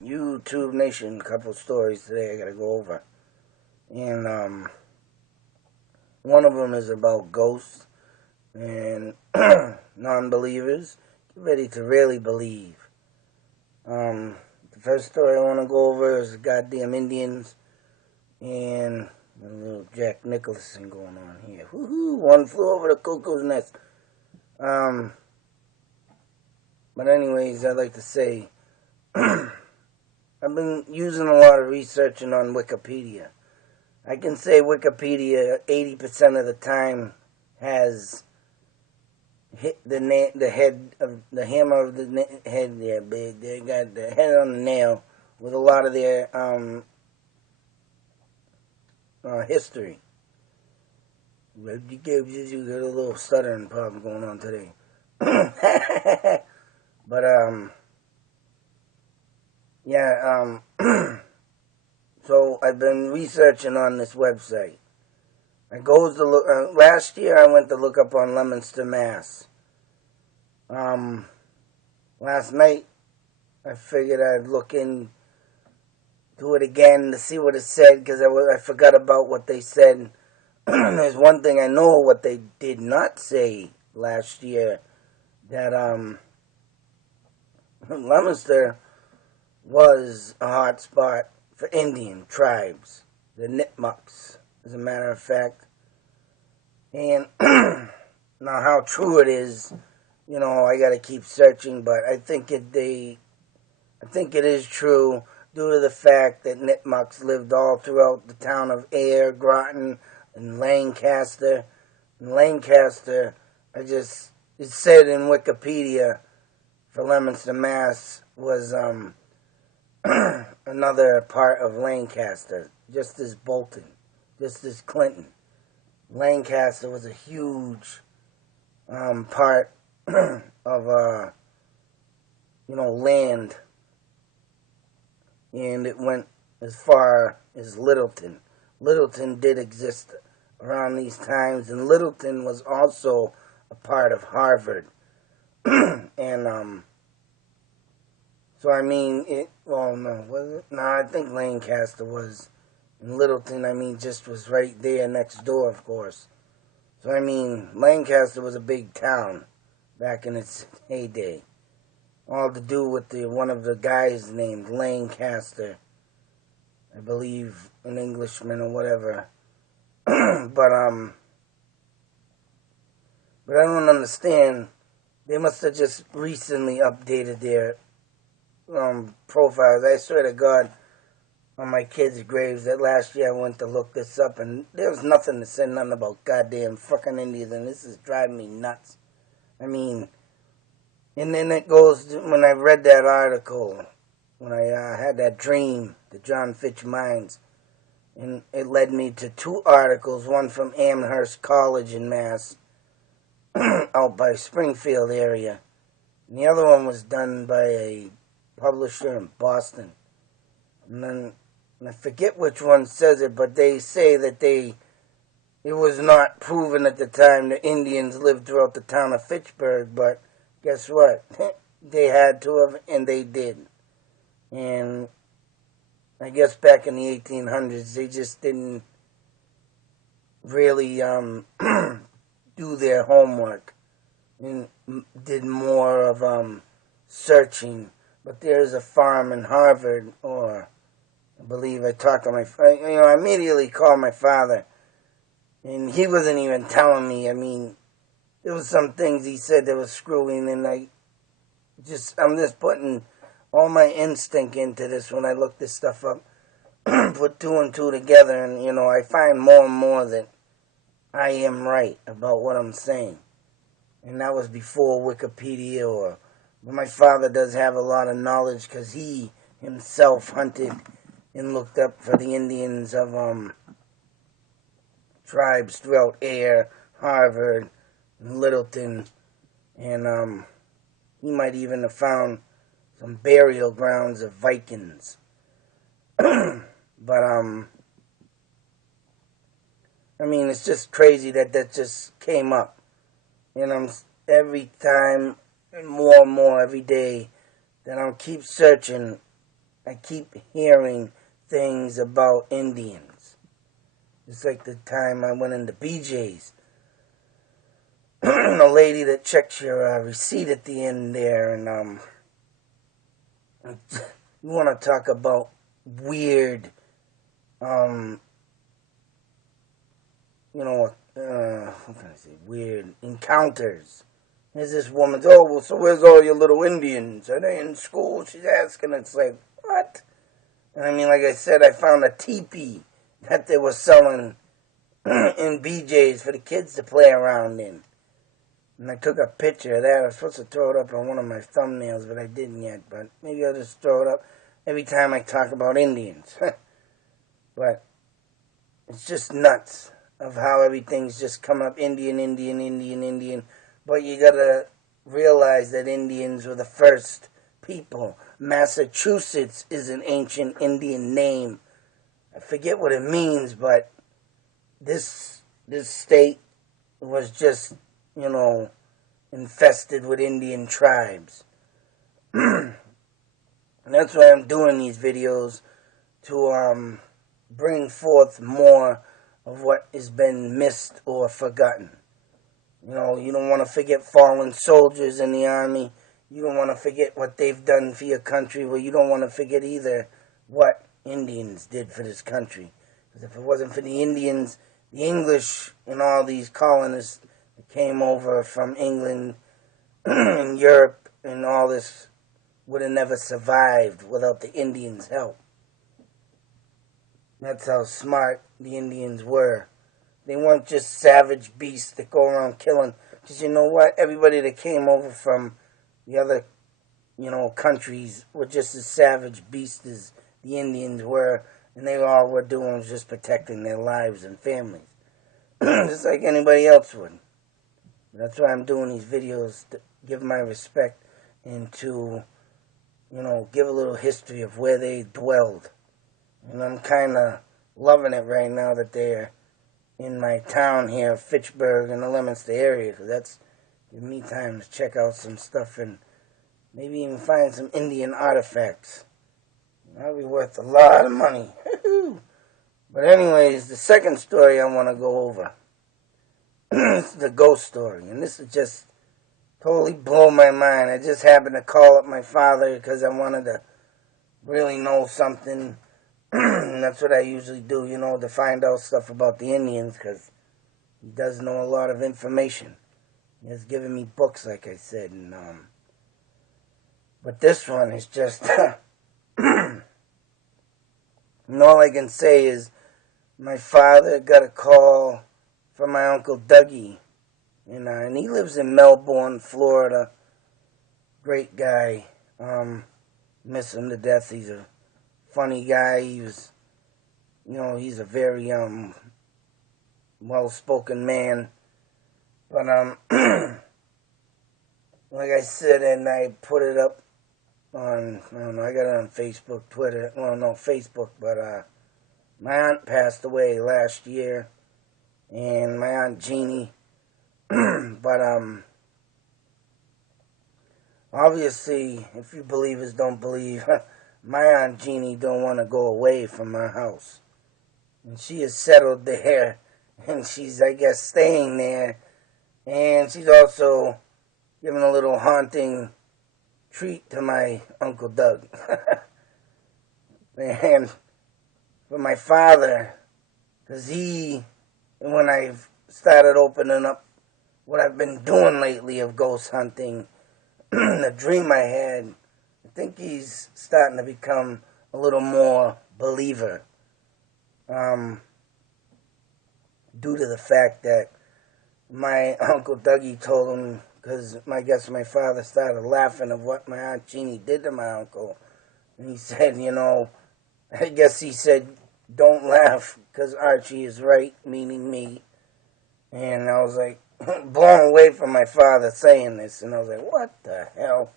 YouTube Nation, couple stories today I gotta go over. And one of them is about ghosts and non-believers. Get ready to really believe. The first story I want to go over is the goddamn Indians and a little Jack Nicholson going on here. Woohoo! One flew over the cuckoo's nest. But anyways, I'd like to say I've been using a lot of researching on Wikipedia. I can say Wikipedia 80% of the time has hit the head of the hammer of the head there, big. They got the head on the nail with a lot of their history. You got a little stuttering problem going on today. But so I've been researching on this website. I goes to look. Last year I went to look up on Leominster, Mass. Last night I figured I'd look into it again to see what it said because I forgot about what they said. There's one thing I know what they did not say last year, that Leominster was a hot spot for Indian tribes, the Nipmucks, as a matter of fact. And now how true it is, I got to keep searching, but I think it is true due to the fact that Nipmucks lived all throughout the town of Ayr, Groton, and Lancaster. And Lancaster, it said in Wikipedia for Leominster, Mass, was another part of Lancaster, just as Bolton, just as Clinton. Lancaster was a huge part of land, and it went as far as Littleton. Littleton did exist around these times, and Littleton was also a part of Harvard. And so I mean, was it? No, I think Lancaster was. And Littleton, just was right there next door, of course. So I mean, Lancaster was a big town back in its heyday. All to do with one of the guys named Lancaster, I believe, an Englishman or whatever. But I don't understand. They must have just recently updated their profiles. I swear to God, on my kids' graves, that last year I went to look this up, and there was nothing to say nothing about goddamn fucking Indians, and this is driving me nuts. And then it goes to, when I read that article, when I had that dream, the John Fitch Mines, and it led me to two articles, one from Amherst College in Mass, out by Springfield area, and the other one was done by a publisher in Boston. And I forget which one says it, but they say that it was not proven at the time the Indians lived throughout the town of Fitchburg, but guess what? They had to have, and they did. And I guess back in the 1800s, they just didn't really do their homework and did more of searching. But there's a farm in Harvard, or I believe I talked to I immediately called my father, and he wasn't even telling me. There was some things he said that was screwing, and I'm just putting all my instinct into this when I look this stuff up, put two and two together, and, I find more and more that I am right about what I'm saying. And that was before Wikipedia, but my father does have a lot of knowledge because he himself hunted and looked up for the Indians of tribes throughout Ayr, Harvard, and Littleton, and he might even have found some burial grounds of Vikings. But it's just crazy that just came up, and every time and more every day that I'll keep searching, I keep hearing things about Indians. It's like the time I went into BJ's. A lady that checks your receipt at the end there, and you want to talk about weird, how can I say, weird encounters. There's this woman, oh, well, so where's all your little Indians? Are they in school? She's asking. It's like, what? And I mean, like I said, I found a teepee that they were selling in BJ's for the kids to play around in. And I took a picture of that. I was supposed to throw it up on one of my thumbnails, but I didn't yet. But maybe I'll just throw it up every time I talk about Indians. But it's just nuts of how everything's just coming up Indian. But you gotta realize that Indians were the first people. Massachusetts is an ancient Indian name. I forget what it means, but this state was just, infested with Indian tribes. And that's why I'm doing these videos, to bring forth more of what has been missed or forgotten. You don't want to forget fallen soldiers in the army. You don't want to forget what they've done for your country. Well, you don't want to forget either what Indians did for this country. Because if it wasn't for the Indians, the English and all these colonists that came over from England and Europe and all this would have never survived without the Indians' help. That's how smart the Indians were. They weren't just savage beasts that go around killing. Because you know what? Everybody that came over from the other, countries were just as savage beasts as the Indians were. And they all were doing was just protecting their lives and families. Just like anybody else would. That's why I'm doing these videos, to give my respect and to, give a little history of where they dwelled. And I'm kind of loving it right now that they're in my town here, Fitchburg, in the Leominster area, because that's giving me time to check out some stuff and maybe even find some Indian artifacts. That'll be worth a lot of money. But anyways, the second story I want to go over is the ghost story, and this is just totally blow my mind. I just happened to call up my father because I wanted to really know something. That's what I usually do, to find out stuff about the Indians, because he does know a lot of information. He has given me books, like I said, and but this one is just, and all I can say is my father got a call from my Uncle Dougie, and he lives in Melbourne, Florida. Great guy. Miss him to death. He's a funny guy. He was, he's a very well-spoken man. But like I said, and I put it up on, I don't know, I got it on Facebook, Twitter. Well, no, Facebook, but my aunt passed away last year, and my Aunt Jeannie. But obviously, if you believers don't believe, my Aunt Jeannie don't want to go away from our house. And she is settled there, and she's, I guess, staying there. And she's also giving a little haunting treat to my Uncle Doug. And for my father, because when I've started opening up what I've been doing lately of ghost hunting, the dream I had, I think he's starting to become a little more believer. Due to the fact that my Uncle Dougie told him, because I guess my father started laughing of what my Aunt Jeannie did to my uncle. And he said, I guess he said, don't laugh, because Archie is right, meaning me. And I was like, blown away from my father saying this. And I was like, what the hell?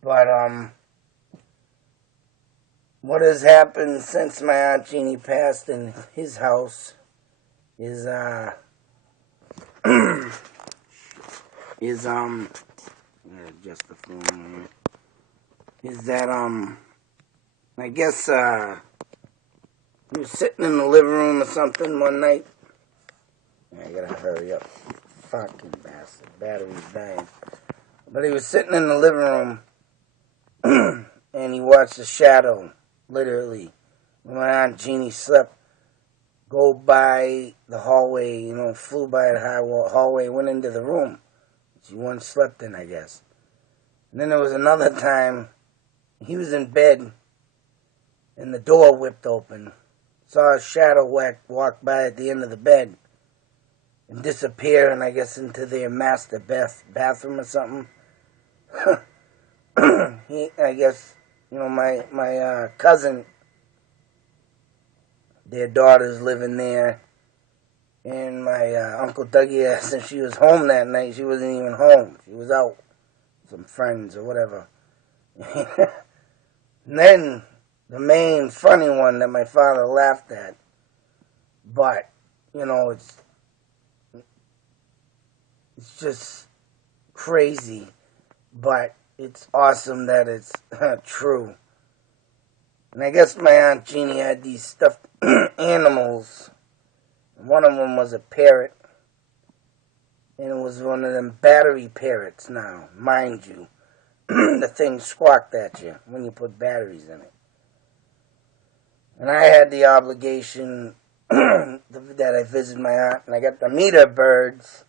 But, what has happened since my Aunt Jeannie passed in his house is, adjust the phone here, is that, I guess he was sitting in the living room or something one night. I gotta hurry up. Fucking bastard. Battery's dying. But he was sitting in the living room and he watched a shadow, literally, when my Aunt Jeannie slept, go by the hallway, flew by the hallway, went into the room she once slept in, I guess. And then there was another time he was in bed and the door whipped open. Saw a shadow walk by at the end of the bed and disappear, and I guess into their master bathroom or something. I guess, my cousin, their daughter's living there, and my Uncle Dougie asked if she was home that night. She wasn't even home. She was out with some friends or whatever. And then the main funny one that my father laughed at, but, it's just crazy, but it's awesome that it's true. And I guess my Aunt Jeannie had these stuffed animals. One of them was a parrot. And it was one of them battery parrots now, mind you. The thing squawked at you when you put batteries in it. And I had the obligation that I visited my aunt, and I got to meet her birds.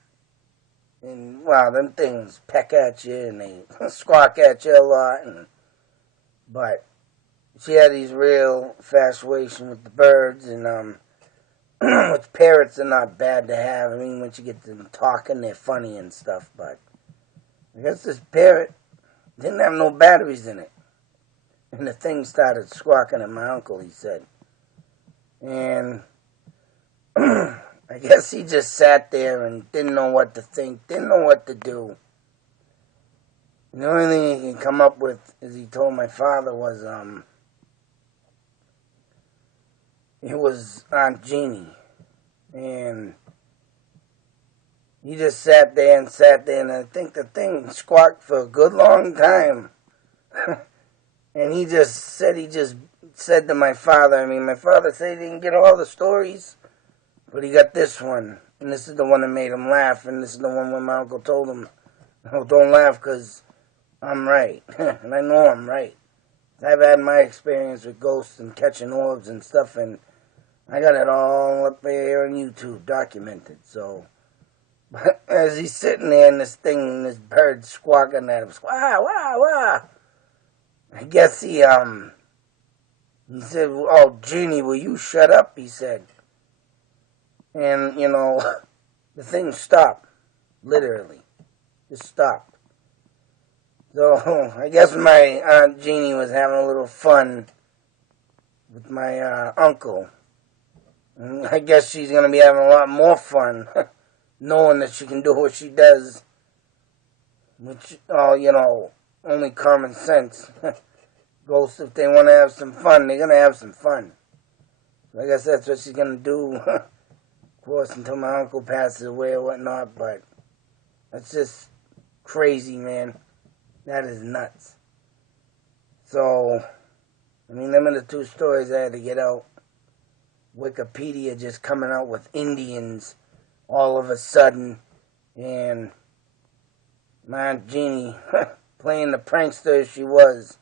And, wow, them things peck at you, and they squawk at you a lot. But she had these real infatuation with the birds, and with parrots, they're not bad to have. I mean, once you get them talking, they're funny and stuff. But I guess this parrot didn't have no batteries in it. And the thing started squawking at my uncle, he said. And I guess he just sat there and didn't know what to think, didn't know what to do. And the only thing he can come up with, as he told my father, was it was Aunt Jeannie. And he just sat there, and I think the thing squawked for a good long time. And he just said to my father, my father said he didn't get all the stories, but he got this one. And this is the one that made him laugh, and this is the one when my uncle told him, "Oh, don't laugh, because I'm right." And I know I'm right. I've had my experience with ghosts and catching orbs and stuff, and I got it all up there on YouTube documented. So, as he's sitting there and this bird squawking at him, wah, wah, wah. I guess he said, "Oh, Jeannie, will you shut up?" he said. And, the thing stopped. Literally. Just stopped. So, I guess my Aunt Jeannie was having a little fun with my uncle. And I guess she's going to be having a lot more fun knowing that she can do what she does. Which, only common sense. Ghosts, if they want to have some fun, they're going to have some fun. So I guess that's what she's going to do. Of course, until my uncle passes away or whatnot, but that's just crazy, man. That is nuts. So, them are the two stories I had to get out. Wikipedia just coming out with Indians all of a sudden, and my Aunt Jeannie playing the prankster she was.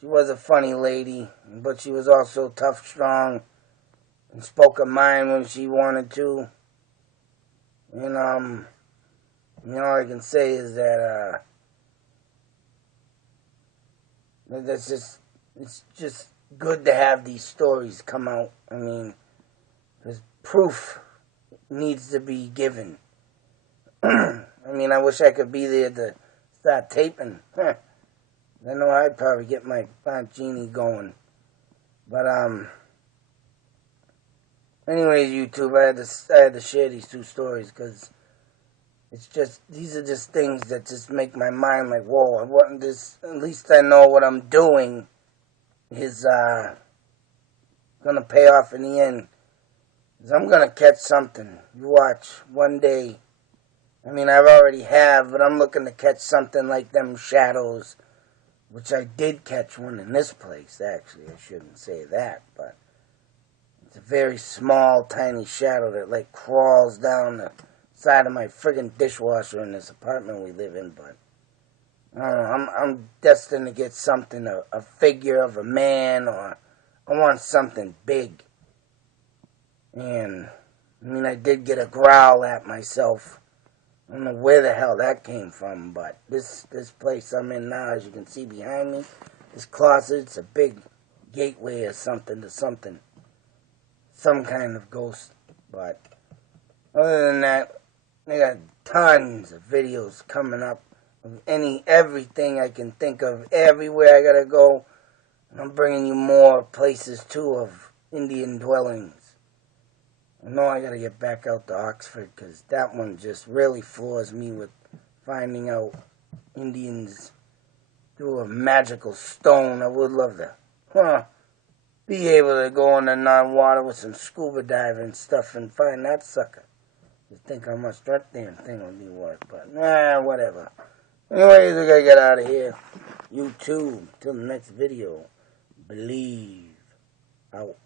She was a funny lady, but she was also tough, strong, and spoke her mind when she wanted to. And, all I can say is that, it's just good to have these stories come out. Because proof needs to be given. I wish I could be there to start taping. I know I'd probably get my Aunt Jeannie going. But, anyways, YouTube, I had to share these two stories because these are just things that just make my mind like, whoa, I want this, at least I know what I'm doing is, gonna pay off in the end. 'Cause I'm gonna catch something. You watch, one day. I've already have, but I'm looking to catch something like them shadows which I did catch one in this place, actually. I shouldn't say that, but it's a very small, tiny shadow that, like, crawls down the side of my friggin' dishwasher in this apartment we live in, but I don't know, I'm destined to get something, a figure of a man, or I want something big. And, I mean, I did get a growl at myself. I don't know where the hell that came from, but this place I'm in now, as you can see behind me, this closet, it's a big gateway or something to something. Some kind of ghost. But other than that, I got tons of videos coming up of everything I can think of, everywhere I gotta go. And I'm bringing you more places too of Indian dwellings. I know I gotta get back out to Oxford, because that one just really floors me with finding out Indians through a magical stone. I would love to be able to go in the non-water with some scuba diving stuff and find that sucker. You think how much that damn thing would be worth, but whatever. Anyways, we gotta get out of here. You too. Till the next video. Believe. Out.